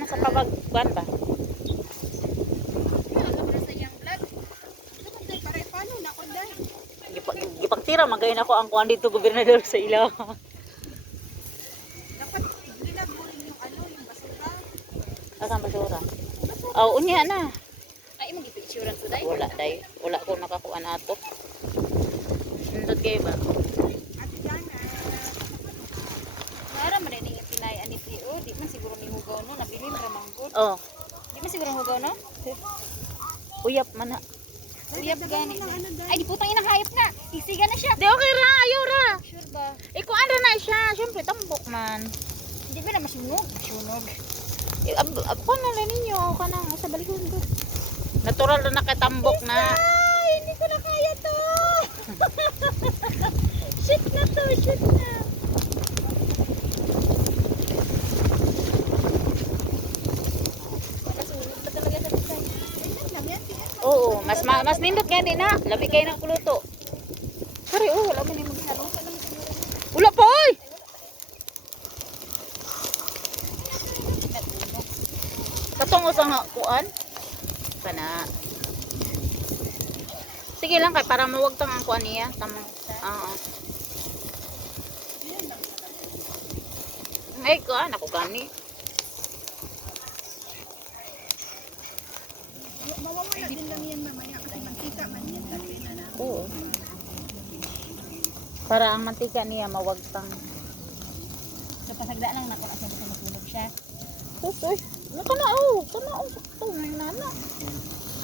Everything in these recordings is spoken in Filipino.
ano sa pabagban ba? Gipagtira magayon ako ang kuan dito gobernador sa ilaw. Dapat ginagurin yung ano, yung basura. Asan basura? Oh, unya na. Ay, mo gipicturean ko dai. Wala day. Wala ko nakakuan ato. Nindot kayo ba? Ate Jana. Para man din yung pinay ani PO, di man siguro ni hugaw no, nabilin ra manggod. Oh, Di man siguro hugaw no? uyap man na. Uyab gani. Ay, di putang ina hayop na. Isiga na siya. Di okay ra, ayaw ra. Sure ba? Iko ano na siya, syempre tambok man. Hindi ba na masunog? Sunog. Ako na lang ninyo, kana sa balihon ko. Natural na nakatambok na. Ay, hindi ko na kaya to. Shit na to, shit na. Makasunod ba talaga sa bisay? Oo, mas nindot gani na. Labi kayo ng kuluto. Sorry, wala mo ni maghalo. Wala pa oy. Katungo sa nga kuan. Kana. Sige lang kay para mawagtang ang kuan niya. Tama. Oo. Ay, kuan ako gani. Mawawala din lang yan mamaya kasi mantika man yan dali na na. Oo. Para ang mantika niya mawagtang. So pasagda lang nako asa sa masunog siya. Uy. Kanao. Sakto. May nana.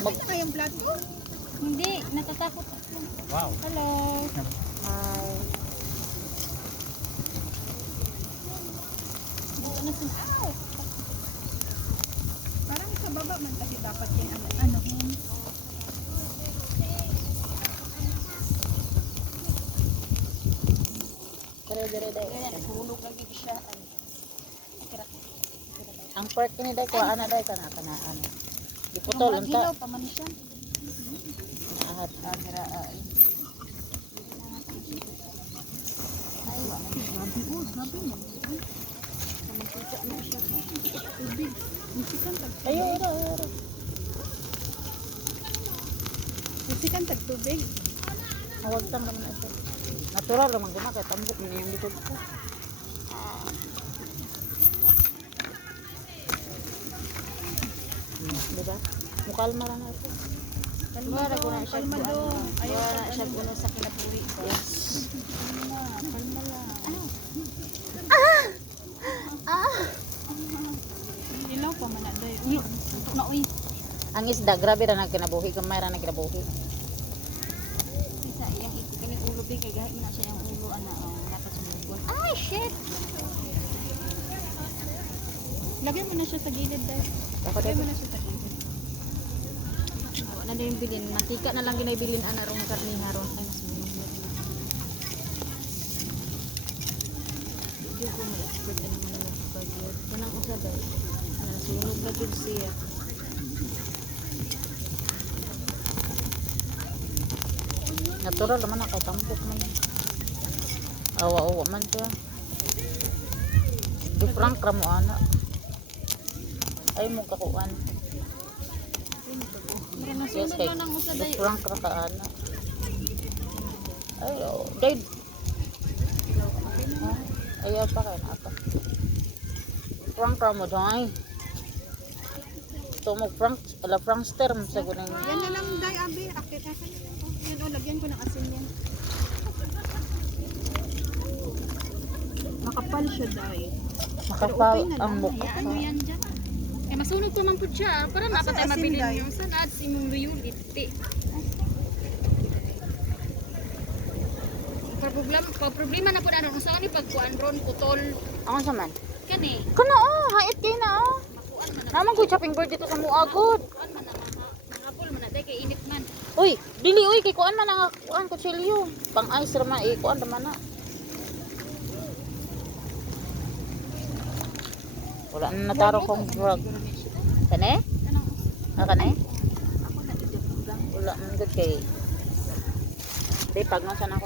Mag na kayang plato? Hindi, natatakot ako. Wow. Hello. Ay. Buo na sin out. Parang sa baba man kasi dapat yan ano hin. Dire. Ganyan, hulog lagi siya. Ang pork ni day ko ana day kana ano. Diputol unta. Hilaw pa man siya. Ahat. Agira ay. Ay, wa man grabe mo. Mantika na siya. Tubig. Musikan tag. Ayo. Musikan tag tubig. Mawagtang naman na siya. Natural naman guna kay tambok man yung likod ko. Diba? Mukalma lang ito. Kalma ko na siya. Kalma do. Ayaw Wala na siya uno sa kinabuhi ko. Yes. Kalma lang. Ilaw pa man na day. Uy, tutok na uy. Ang isda grabe ra nagkinabuhi kamay ra nagkinabuhi. Isa iyang iko kani ulo big kay gahi na siya yung ulo ana nakasumugon. Ay shit. Lagyan mo na siya sa gilid dahil. Lagyan mo na siya sa gilid. Ano din bilin? Mantika na lang ginabilin ana rong karni haron ay mas muna. Hindi ko na expert na naman ng pagkagod. Kanang usabay. Nasunog na jud siya. Natural naman na kay tambok man. Awa man siya. Di frank ra mo ana. Ay mo kakuan. Yes, kay di frank ra ka ana. Ay, day. Ayaw pa kay nata. Frank ra mo dai. Ito mo frank, ala prankster mo sa gunang. Yan na lang day abi, akit na sa. Yan o lagyan ko ng asin yan. Makapal siya day. Makapal ang mukha. Ano yan dyan? Eh masunog pa man po siya. Para napatay mabilin yung san ads imong riyulit. Problema na po na nung saan ni pagkuan ron putol. Ako sa man. Kani. Kana hait kay na Naman ko shopping board dito sa muagod. Kuan man na mahapol man na day kay init man. Uy, dili kay kuan man ang kuan kutsilyo. Pang ice ra man kuan ra man na. Wala na nataro kong drug. Kane? Kane? Ako na dito lang. Wala man gud kay. Di pag nasa na